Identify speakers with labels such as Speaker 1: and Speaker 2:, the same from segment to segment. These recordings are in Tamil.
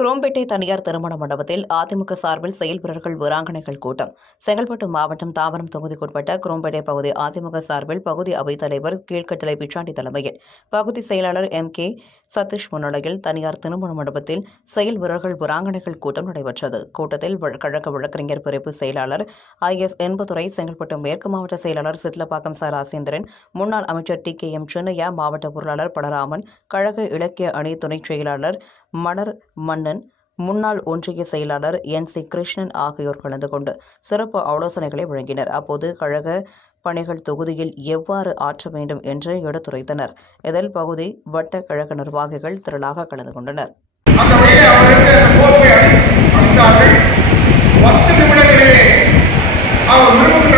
Speaker 1: குரோம்பேட்டை தனியார் திருமண மண்டபத்தில் அதிமுக சார்பில் செயல் வீரர்கள் வீராங்கனைகள் கூட்டம். செங்கல்பட்டு மாவட்டம் தாவரம் தொகுதிக்குட்பட்ட குரோம்பேட்டை பகுதி அதிமுக சார்பில் பகுதி அவைத் தலைவர் கீழ்கட்டளை பிச்சாண்டி தலைமையில் பகுதி செயலாளர் எம். கே. சதீஷ் முன்னிலையில் தனியார் திருமண மண்டபத்தில் செயல் வீரர்கள் வீராங்கனைகள் கூட்டம் நடைபெற்றது. கூட்டத்தில் வழ- கழக வழக்கறிஞர் பிரிவு செயலாளர் ஐ. எஸ். என்பதுரை செங்கல்பட்டு மேற்கு மாவட்ட செயலாளர் சித்லப்பாக்கம் ச ராசேந்திரன் முன்னாள் அமைச்சர் டி. கே. எம். சின்னையா மாவட்ட பொருளாளர் பலராமன் கழக இலக்கிய அணி துணைச் செயலாளர் மலர் மன்னன் முன்னாள் ஒன்றிய செயலாளர் என். சி. கிருஷ்ணன் ஆகியோர் கலந்து கொண்டு சிறப்பு ஆலோசனைகளை வழங்கினர். அப்போது கழக பணிகள் தொகுதியில் எவ்வாறு ஆற்ற வேண்டும் என்று எடுத்துரைத்தனர். இதில் பகுதி வட்ட கழக நிர்வாகிகள் திரளாக கலந்து கொண்டனர்.
Speaker 2: பத்து நிமிடங்களிலே அவர்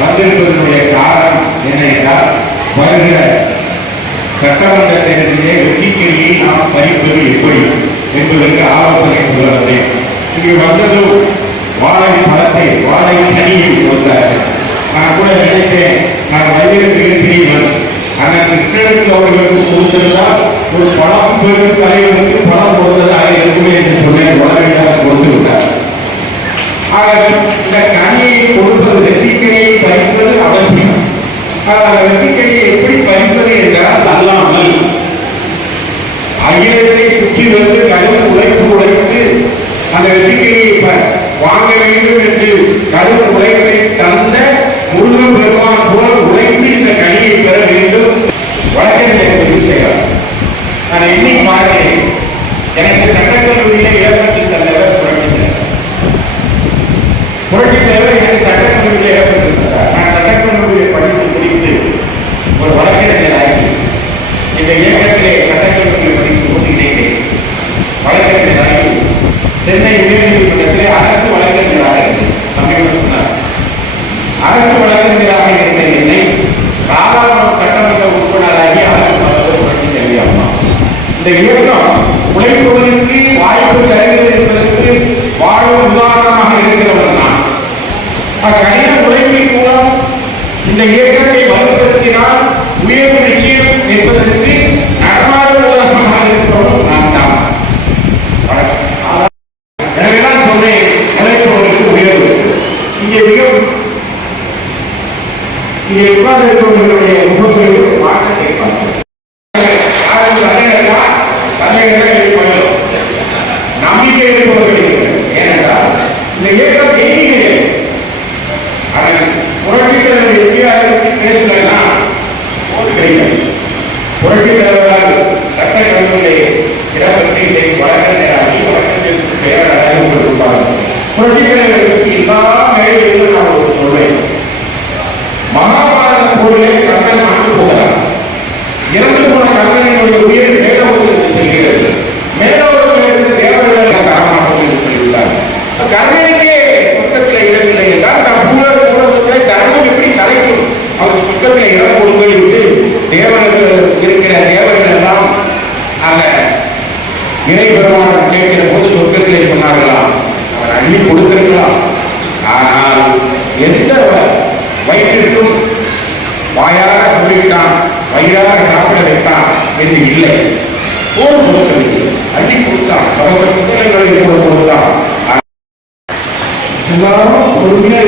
Speaker 3: வந்திருப்பதனுடைய காரணம் என்ன என்றால் வருகிற சட்டமன்ற தேர்தலிலே வெற்றிக்கையை நாம் பறிப்பது எப்படி என்பதற்கு ஆலோசனை சொல்ல வந்தேன் இங்கு வந்தது வாழை பழத்தை வாழை தனியை வந்தார்கள் நான் கூட நினைத்தேன் நான் வருகிறது இருக்கிறீர்கள். ஆனால் கிருஷ்ணனுக்கு அவர்களுக்கு கொடுத்திருந்தால் ஒரு பணம் பெரும் தலைவருக்கு பணம் கொடுத்ததாக இருக்குமே என்று சொன்னேன் உடனடியாக கொடுத்து விட்டார். ஆக இந்த கனியை கொடுப்ப பறிப்பது அவசியம். வெற்றிக்கையை எப்படி பறிப்பது என்றால் அல்லாமல். ஐயத்தை சுற்றி வந்து கடும் உழைப்பு உழைத்து அந்த வெற்றிக்கையை வாங்க வேண்டும் என்று கடும் உழைப்பை தந்த முருகன் பெருமான் போல் உழைத்து இந்த கனியை பெற வேண்டும். வழக்கறிஞர் விஷயம். நான் எண்ணி பார்க்கிறேன் எனக்கு சட்டக்கல்லூரியிலே ஏற்பட்டு தந்தவர் இங்கே உட்கார்ந்திருப்பவர்களுடைய முகங்களில் மாற்ற கேட்பார்கள். நம்பிக்கை இருப்பவர்கள் ஏனென்றால் இந்த இயக்கம் எண்ணிக்கையே அதன் புரட்சித்தலைவர் எம்ஜிஆரை பற்றி பேசலன்னா ஓட்டு கிடையாது புரட்சித் தலைவரால் சட்ட கல்வியிலே இடம்பெற்று வழக்கறிஞராகி வழக்கறிஞருக்கு பெயராக கேட்கிற போது சொர்க்கத்திலே சொன்னார்களாம் அவர் அள்ளி கொடுத்திருக்கலாம் ஆனால் எந்த வயிற்றிற்கும் வாயார குடித்தான் வயிறார சாப்பிட வைத்தான் என்று இல்லை. போர் கொடுக்கவில்லை. அள்ளி கொடுத்தான். அவர்கள் புத்தகங்களை கூட கொடுத்தான்.
Speaker 4: எல்லாரும் பொறுமையா